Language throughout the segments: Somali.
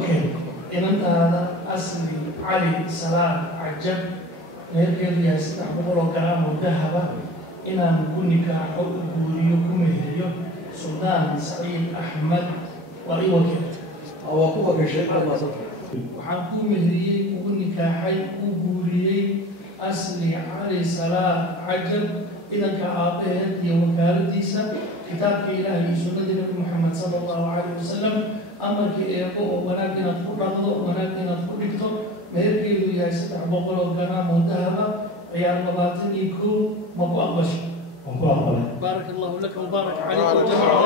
اوكي إن هذا أصلي علي سلام عجب نرجع يا سيدنا بقول كلام وذهب إن مكونك حب بوريكم هيو سلطان سعيد أحمد وإيوكي أو أكوبك الشيخ ما صدق وحكم هي مكونك حي بوري أصلي علي سلام عجب إذا كعابه يوم كارديسا كتاب إلهي سنة النبي محمد صلى الله عليه وسلم أمر كإيقو ولكن أدخل رقضه ولكن أدخل رقضه ما يبقي يا سيدنا بقول وكلام وذهب عيال مباطن يكون مبقبش بارك الله لك وبارك عليكم جميعا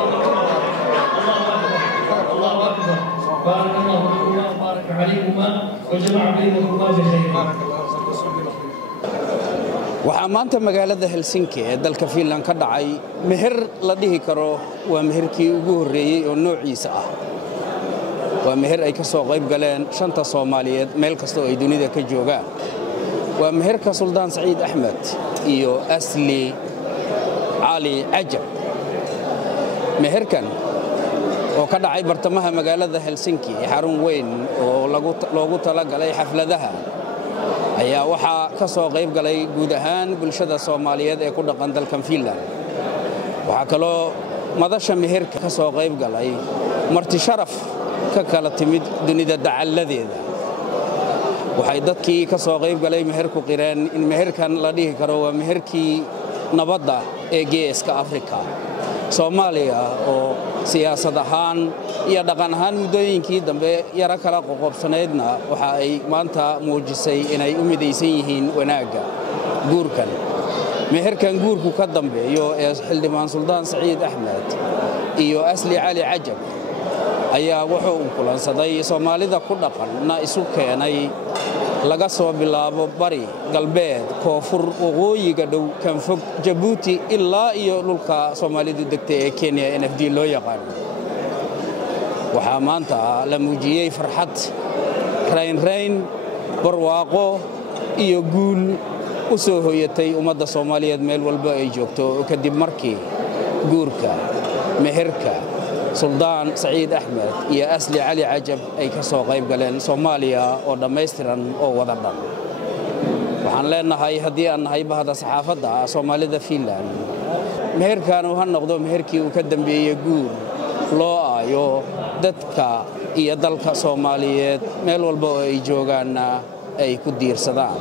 الله أكبر الله أكبر بارك الله لكما وبارك عليكما وجمع بينكما بخير waxaa maanta magaalada Helsinki ee dalka Finland ka dhacay meher la dhihi karo waa meherkii ugu horeeyay oo noociisa ah waa meher ay ka soo qayb galeen shanta Soomaaliyeed meel kasta oo ay dunida ka joogaan waa meherka Sultan Saciid Ahmed iyo Asli Ali Ajab meherkan oo ka dhacay bartamaha magaalada Helsinki ee xarun weyn oo loogu talagalay xafladaha ayaa waxa ka soo qayb galay guud ahaan bulshada Soomaaliyeed ee ku dhaqan dalkan Finland waxa kale madasha meherka ka soo qayb galay marti sharaf ka kala timid dunida dacaladeeda waxay dadkii ka soo qayb galay meherku qireen in meherkan la dhihi karo waa meherkii nabadda ee geeska Afrika Soomaaliya oo siyaasad ahaan iyo dhaqan ahaan muddooyinkii dambe yara kala qoqobsaneedna waxa ay maanta muujisay inay u midaysan yihiin wanaaga guurkan meherkan guurku ka dambeeyo ee xildhibaan Sultan Saciid Ahmed iyo Asli Ali Ajab ayaa wuxuu kulansaday Soomaalida ku dhaqanna isu keenay laga soo bilaabo bari galbeed koonfur waqooyiga dhow kan fog Djibouti ilaa iyo dhulka Soomaalidu degtay ee Kenya NFD loo yaqaan waxa maanta la muujiyay farxad rayn barwaaqo iyo guul u soo hoyatay ummadda Soomaaliyeed meel walba ay joogto kadib markii guurka meherka Sultan Saciid Ahmed iyo Asli Ali Ajab ay ka soo qayb galeen Soomaaliya oo dhameystiran oo wada dhan waxaan leenahay haddii aan nahay bahda saxaafadda Soomaalida Finland meherkan uu noqdo meherkii uu ka dambeeyay guur loo aayo dadka iyo dalka Soomaaliyeed meel walba oo ay joogaanna ay ku diirsadaan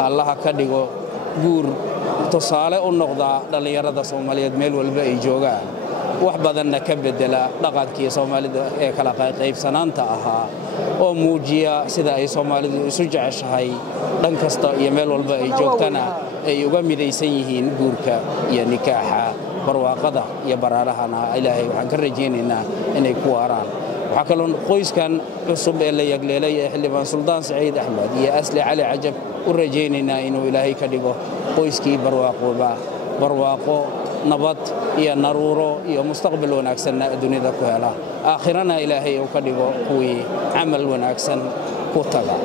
halaha ka dhigo guur tusaale u noqda dhalinyarada Soomaaliyeed meel walba ay joogaan wax badanna ka bedela dhaqankii Soomaalida ee kala qaybsanaanta ahaa oo muujiya sida ay Soomaalidu isu jeceshahay dhan kasta iyo meel walba ay joogtana ay uga midaysan yihiin guurka iyo nikaaxa barwaaqada iyo baraarahana Ilaahay waxaan ka rajaynaynaa inay ku waaraan waxa kale oo qoyskan cusub ee la yagleelay ee xildhibaan Sultan Saciid Ahmed iyo Asli Ali Ajab u rajaynaynaa inuu Ilaahay ka dhigo qoyskii barwaaqo nabad iyo naruuro iyo mustaqbal wanaagsan dunida ku hela aakhirana Ilaahay uu ka dhigo kuwii amal wanaagsan ku taga